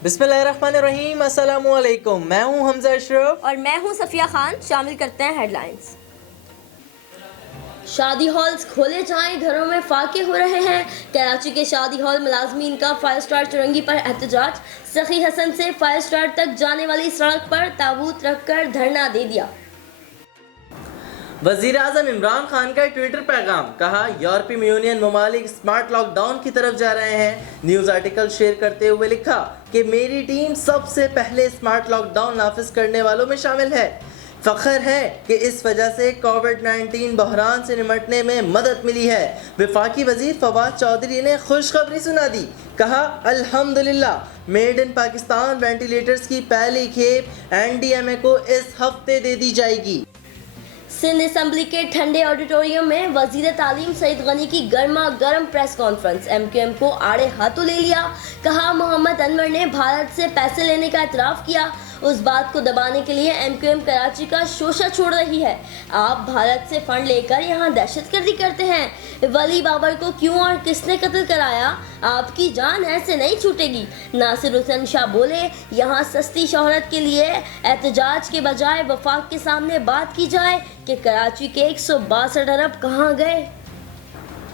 बिस्मिल्लाहिर्रहमानिर्रहीम, अस्सलामु अलैकुम। मैं हूं हमजा अशरफ और मैं हूं सफिया खान। शामिल करते हैं हेडलाइंस। शादी हॉल्स खोले जाएं, घरों में फाके हो रहे हैं। कराची के शादी हॉल मुलाजमीन का 5 स्टार चुरंगी पर एहतजाज। सखी हसन से 5 स्टार तक जाने वाली सड़क पर ताबूत रखकर धरना दे दिया। वज़ीर आज़म इमरान खान का ट्विटर पैगाम, कहा यूरोपीय यूनियन ममालिक स्मार्ट लॉकडाउन की तरफ जा रहे हैं। न्यूज़ आर्टिकल शेयर करते हुए लिखा कि मेरी टीम सबसे पहले स्मार्ट लॉकडाउन नाफिज करने वालों में शामिल है। फ़ख्र है कि इस वजह से कोविड-19 बहरान से निमटने में मदद मिली है। वफाकी वज़ीर फवाद चौधरी ने खुशखबरी सुना दी, कहा अल्हम्दुलिल्लाह मेड इन पाकिस्तान वेंटिलेटर्स की पहली खेप NDMA को इस हफ्ते दे दी जाएगी। सिंध असेंबली के ठंडे ऑडिटोरियम में वजीर तालीम सईद गनी की गर्मा गर्म प्रेस कॉन्फ्रेंस। MQM को आड़े हाथों ले लिया। कहा मोहम्मद अनवर ने भारत से पैसे लेने का इतराफ़ किया। उस बात को दबाने के लिए MQM कराची का शोशा छोड़ रही है। आप भारत से फंड लेकर यहाँ दहशतगर्दी करते हैं। वली बाबर को क्यों और किसने कत्ल कराया? आपकी जान ऐसे नहीं छूटेगी। नासिर हुसैन शाह बोले, यहाँ सस्ती शोहरत के लिए एहतजाज के बजाय वफाक के सामने बात की जाए कि कराची के 162 अरब कहाँ गए।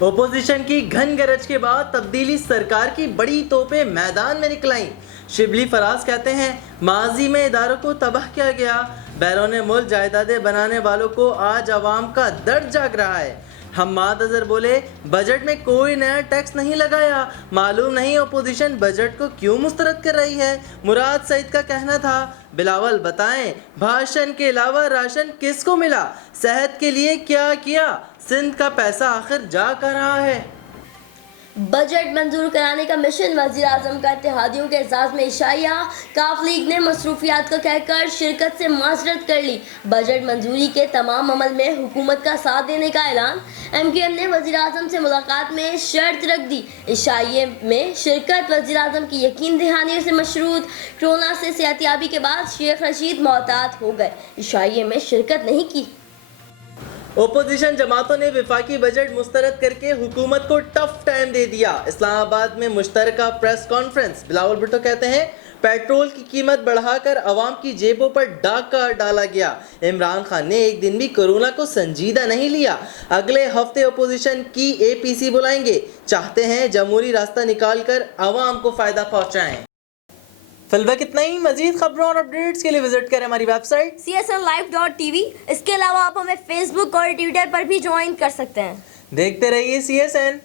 ओपोजिशन की घन गरज के बाद तब्दीली सरकार की बड़ी तोपें मैदान में निकल आईं। शिबली फराज कहते हैं माजी में इदारों को तबाह किया गया। बैरून मुल्क जायदादें बनाने वालों को आज अवाम का दर्द जाग रहा है। हम्माद अजहर बोले, बजट में कोई नया टैक्स नहीं लगाया। मालूम नहीं ओपोजिशन बजट को क्यों मुस्तरद कर रही है। मुराद सईद का कहना था, बिलावल बताएं भाषण के अलावा राशन किसको मिला? सेहत के लिए क्या किया? सिंध का पैसा आखिर जा कर रहा है। बजट मंजूर कराने का मिशन वज़ीर आज़म का इत्तेहादियों के एजाज़ में इशाया। काफ लीग ने मसरूफियात को कहकर शिरकत से माजरत कर ली। बजट मंजूरी के तमाम अमल में हुकूमत का साथ देने का ऐलान। MQM ने वज़ीर आज़म से मुलाकात में शर्त रख दी। इशाये में शिरकत वज़ीर आज़म की यकीन दहानी से मशरूत। कोरोना से सेहतियाबी के बाद शेख रशीद मोहतात हो गए, इशाये में शिरकत नहीं की। ओपोजिशन जमातों ने वफाकी बजट मुस्तरद करके हुकूमत को टफ टाइम दे दिया। इस्लामाबाद में मुश्तरका प्रेस कॉन्फ्रेंस। बिलावल भुट्टो कहते हैं पेट्रोल की कीमत बढ़ाकर अवाम की जेबों पर डाका डाला गया। इमरान खान ने एक दिन भी कोरोना को संजीदा नहीं लिया। अगले हफ्ते ओपोजिशन की APC बुलाएंगे। चाहते हैं जमहूरी रास्ता निकाल कर अवाम को फ़ायदा पहुँचाएँ। फिलहाल इतना ही। मजीद खबरों और अपडेट्स के लिए विजिट करें हमारी वेबसाइट csnlive.tv। इसके अलावा आप हमें Facebook और ट्विटर पर भी ज्वाइन कर सकते हैं। देखते रहिए CSN।